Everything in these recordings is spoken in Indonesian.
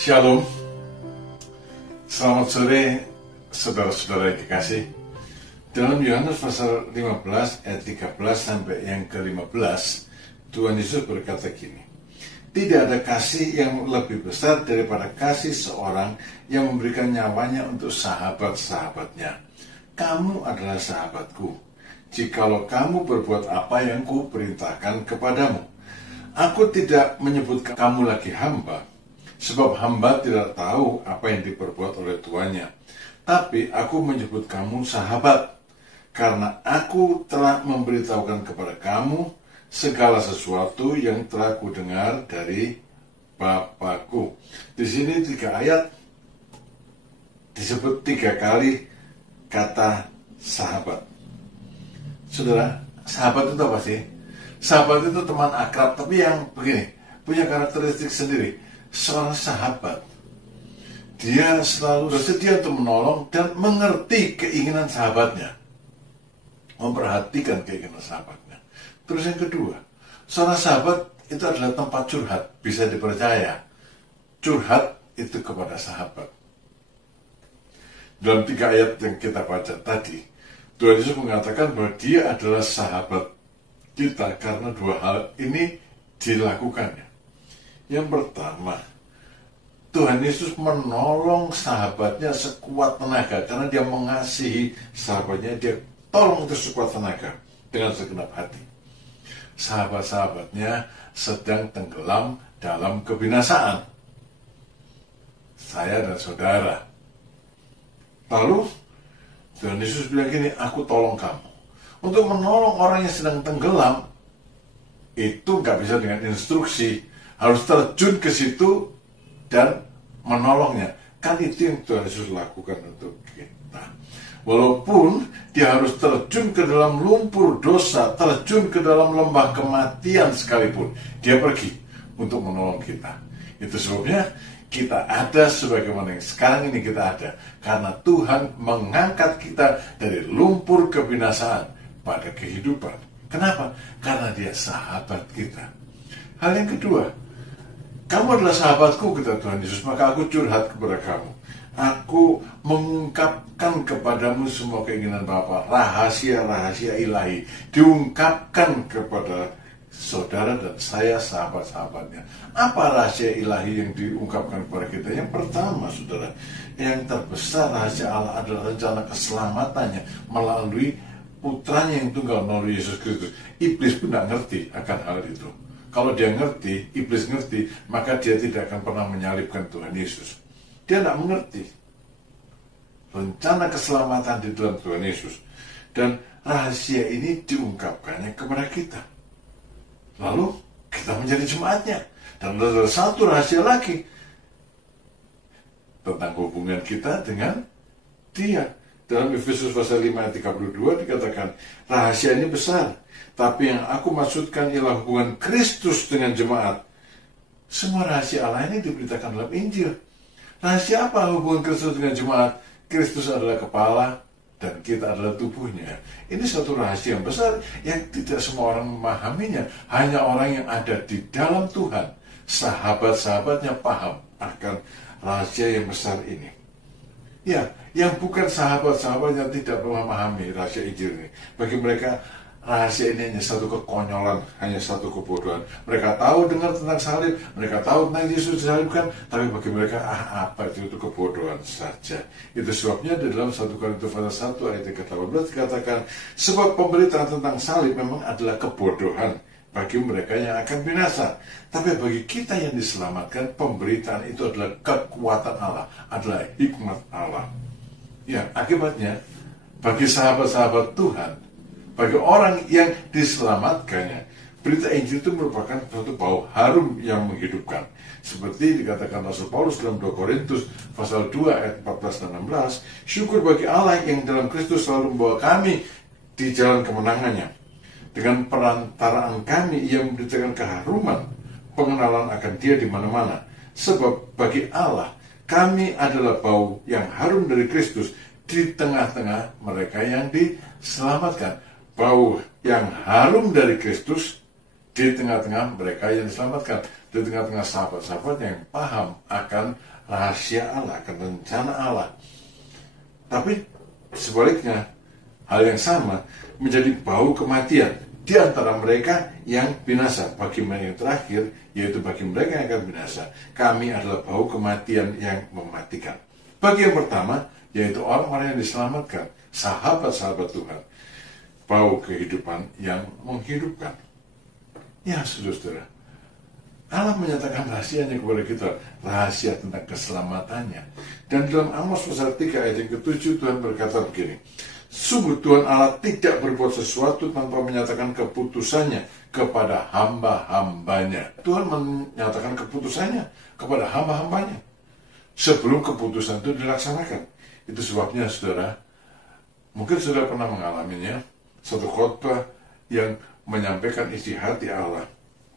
Shalom, selamat sore saudara-saudara yang dikasih. Dalam Yohanes pasal 15 ayat 13 sampai yang ke-15, Tuhan Yesus berkata gini, tidak ada kasih yang lebih besar daripada kasih seorang yang memberikan nyawanya untuk sahabat-sahabatnya. Kamu adalah sahabatku, jikalau kamu berbuat apa yang kuperintahkan kepadamu. Aku tidak menyebut kamu lagi hamba, sebab hamba tidak tahu apa yang diperbuat oleh tuannya. Tapi aku menyebut kamu sahabat, karena aku telah memberitahukan kepada kamu segala sesuatu yang telah kudengar dari Bapakku. Di sini 3 ayat disebut 3 kali kata sahabat. Saudara, sahabat itu apa sih? Sahabat itu teman akrab, tapi yang begini, punya karakteristik sendiri. Seorang sahabat, dia selalu bersedia untuk menolong dan mengerti keinginan sahabatnya, memperhatikan keinginan sahabatnya. Terus yang kedua, seorang sahabat itu adalah tempat curhat, bisa dipercaya. Curhat itu kepada sahabat. Dalam 3 ayat yang kita baca tadi, Tuhan Yesus mengatakan bahwa dia adalah sahabat kita karena 2 hal ini dilakukannya. Yang pertama, Tuhan Yesus menolong sahabatnya sekuat tenaga karena dia mengasihi sahabatnya, dia tolong itu sekuat tenaga dengan segenap hati. Sahabat-sahabatnya sedang tenggelam dalam kebinasaan, saya dan saudara. Lalu Tuhan Yesus bilang gini, aku tolong kamu. Untuk menolong orang yang sedang tenggelam, itu gak bisa dengan instruksi, harus terjun ke situ dan menolongnya. Kan itu yang Tuhan Yesus lakukan untuk kita. Walaupun dia harus terjun ke dalam lumpur dosa, terjun ke dalam lembah kematian sekalipun, dia pergi untuk menolong kita. Itu sebabnya kita ada sebagaimana yang sekarang ini kita ada, karena Tuhan mengangkat kita dari lumpur kebinasaan pada kehidupan. Kenapa? Karena dia sahabat kita. Hal yang kedua, kamu adalah sahabatku, kata Tuhan Yesus, maka aku curhat kepada kamu. Aku mengungkapkan kepadamu semua keinginan Bapa, rahasia-rahasia ilahi, diungkapkan kepada saudara dan saya sahabat-sahabatnya. Apa rahasia ilahi yang diungkapkan kepada kita? Yang pertama, saudara, yang terbesar rahasia Allah adalah rencana keselamatannya melalui putranya yang tunggal, melalui Yesus Kristus. Iblis pun tidak ngerti akan hal itu. Kalau dia ngerti, iblis ngerti, maka dia tidak akan pernah menyalibkan Tuhan Yesus. Dia tidak mengerti rencana keselamatan di dalam Tuhan Yesus. Dan rahasia ini diungkapkannya kepada kita. Lalu kita menjadi jemaatnya. Dan ada satu rahasia lagi tentang hubungan kita dengan dia. Dalam Efesus pasal 5 ayat 32 dikatakan, rahasia ini besar, tapi yang aku maksudkan ialah hubungan Kristus dengan jemaat. Semua rahasia Allah ini diberitakan dalam Injil. Rahasia apa hubungan Kristus dengan jemaat? Kristus adalah kepala dan kita adalah tubuhnya. Ini suatu rahasia yang besar yang tidak semua orang memahaminya. Hanya orang yang ada di dalam Tuhan, sahabat-sahabatnya paham akan rahasia yang besar ini. Ya, yang bukan sahabat-sahabat yang tidak pernah memahami rahasia Injil ini. Bagi mereka, rahasia ini hanya satu kekonyolan, hanya satu kebodohan. Mereka tahu dengar tentang salib, mereka tahu tentang Yesus disalibkan, tapi bagi mereka, apa itu kebodohan saja. Itu sebabnya di dalam 1 Korintus pasal 1 ayat 18 dikatakan, sebab pemberitaan tentang salib memang adalah kebodohan bagi mereka yang akan binasa. Tapi bagi kita yang diselamatkan, pemberitaan itu adalah kekuatan Allah, adalah hikmat Allah. Ya, akibatnya, bagi sahabat-sahabat Tuhan, bagi orang yang diselamatkannya, berita Injil itu merupakan suatu bau harum yang menghidupkan. Seperti dikatakan Rasul Paulus dalam 2 Korintus pasal 2 ayat 14 dan 16, syukur bagi Allah yang dalam Kristus selalu membawa kami di jalan kemenangannya. Dengan perantaraan kami, ia memberitakan keharuman pengenalan akan dia di mana-mana. Sebab bagi Allah, kami adalah bau yang harum dari Kristus di tengah-tengah mereka yang diselamatkan. Bau yang harum dari Kristus di di tengah-tengah mereka yang diselamatkan, di tengah-tengah sahabat-sahabat yang paham akan rahasia Allah, akan rencana Allah. Tapi sebaliknya, hal yang sama menjadi bau kematian di antara mereka yang binasa. Bagi mereka yang terakhir, yaitu bagi mereka yang akan binasa, kami adalah bau kematian yang mematikan. Bagi yang pertama, yaitu orang-orang yang diselamatkan, sahabat-sahabat Tuhan, bau kehidupan yang menghidupkan. Ya, saudara-saudara, Allah menyatakan rahasianya kepada kita, rahasia tentang keselamatannya. Dan dalam Amos pasal 3 ayat yang ke-7, Tuhan berkata begini, sungguh Tuhan Allah tidak berbuat sesuatu tanpa menyatakan keputusannya kepada hamba-hambanya. Tuhan menyatakan keputusannya kepada hamba-hambanya sebelum keputusan itu dilaksanakan. Itu sebabnya, saudara, mungkin saudara pernah mengalaminya, satu khotbah yang menyampaikan isi hati Allah.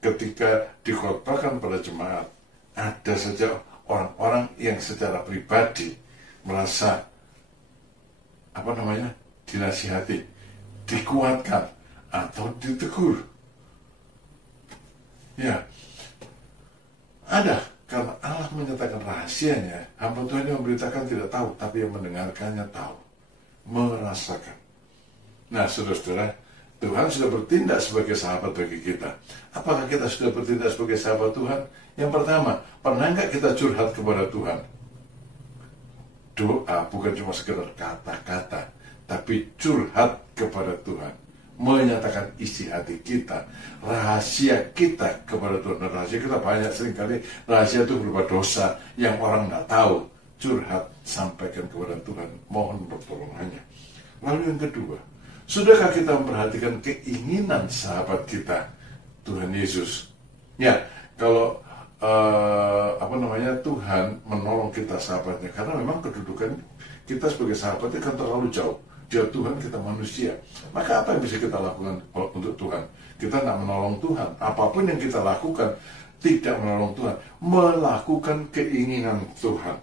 Ketika dikhotbahkan pada jemaat, ada saja orang-orang yang secara pribadi merasa dinasihati, dikuatkan, atau ditegur. Ya, ada, karena Allah menyatakan rahasianya, hamba Tuhan yang memberitakan tidak tahu, tapi yang mendengarkannya tahu, merasakan. Nah, saudara-saudara, Tuhan sudah bertindak sebagai sahabat bagi kita. Apakah kita sudah bertindak sebagai sahabat Tuhan? Yang pertama, pernah nggak kita curhat kepada Tuhan? Doa bukan cuma sekedar kata-kata, tapi curhat kepada Tuhan, menyatakan isi hati kita, rahasia kita kepada Tuhan. Dan rahasia kita banyak, seringkali rahasia itu berupa dosa yang orang nggak tahu. Curhat, sampaikan kepada Tuhan, mohon pertolongannya. Lalu yang kedua, sudahkah kita memperhatikan keinginan sahabat kita, Tuhan Yesus? Ya, kalau Tuhan menolong kita sahabatnya, karena memang kedudukan kita sebagai sahabatnya kan terlalu jauh. Dia Tuhan, kita manusia. Maka apa yang bisa kita lakukan untuk Tuhan? Kita tidak menolong Tuhan. Apapun yang kita lakukan tidak menolong Tuhan, melakukan keinginan Tuhan.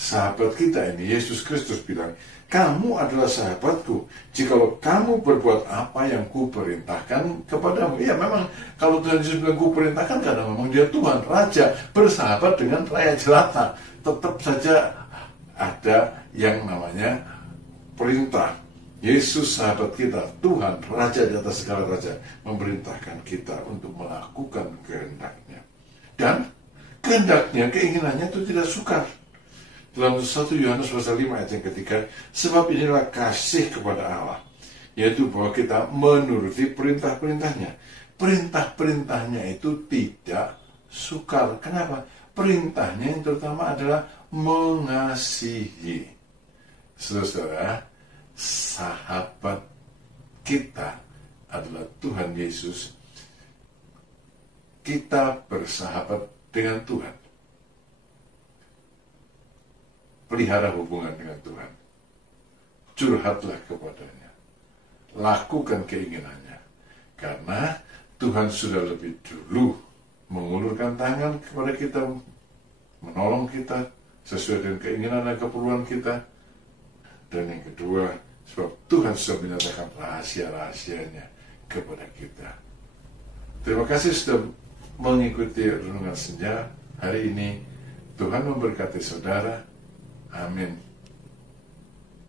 Sahabat kita ini, Yesus Kristus bilang, kamu adalah sahabatku jikalau kamu berbuat apa yang kuperintahkan kepadamu. Ya, memang kalau Tuhan Yesus bilang kuperintahkan, karena memang dia Tuhan, Raja, bersahabat dengan rakyat jelata. Tetap saja ada yang namanya perintah. Yesus sahabat kita, Tuhan, Raja di atas segala raja, memerintahkan kita untuk melakukan kehendaknya. Dan kehendaknya, keinginannya itu tidak sukar. Dalam 1 Yohanes pasal 5 ayat yang ketiga, sebab inilah kasih kepada Allah, yaitu bahwa kita menuruti perintah-perintahnya. Perintah-perintahnya itu tidak sukar. Kenapa? Perintahnya yang terutama adalah mengasihi. Saudara, sahabat kita adalah Tuhan Yesus. Kita bersahabat dengan Tuhan. Pelihara hubungan dengan Tuhan. Curhatlah kepadanya. Lakukan keinginannya. Karena Tuhan sudah lebih dulu mengulurkan tangan kepada kita, menolong kita sesuai dengan keinginan dan keperluan kita. Dan yang kedua, sebab Tuhan sudah menyatakan rahasia-rahasianya kepada kita. Terima kasih sudah mengikuti Renungan Senja hari ini. Tuhan memberkati saudara. Amin.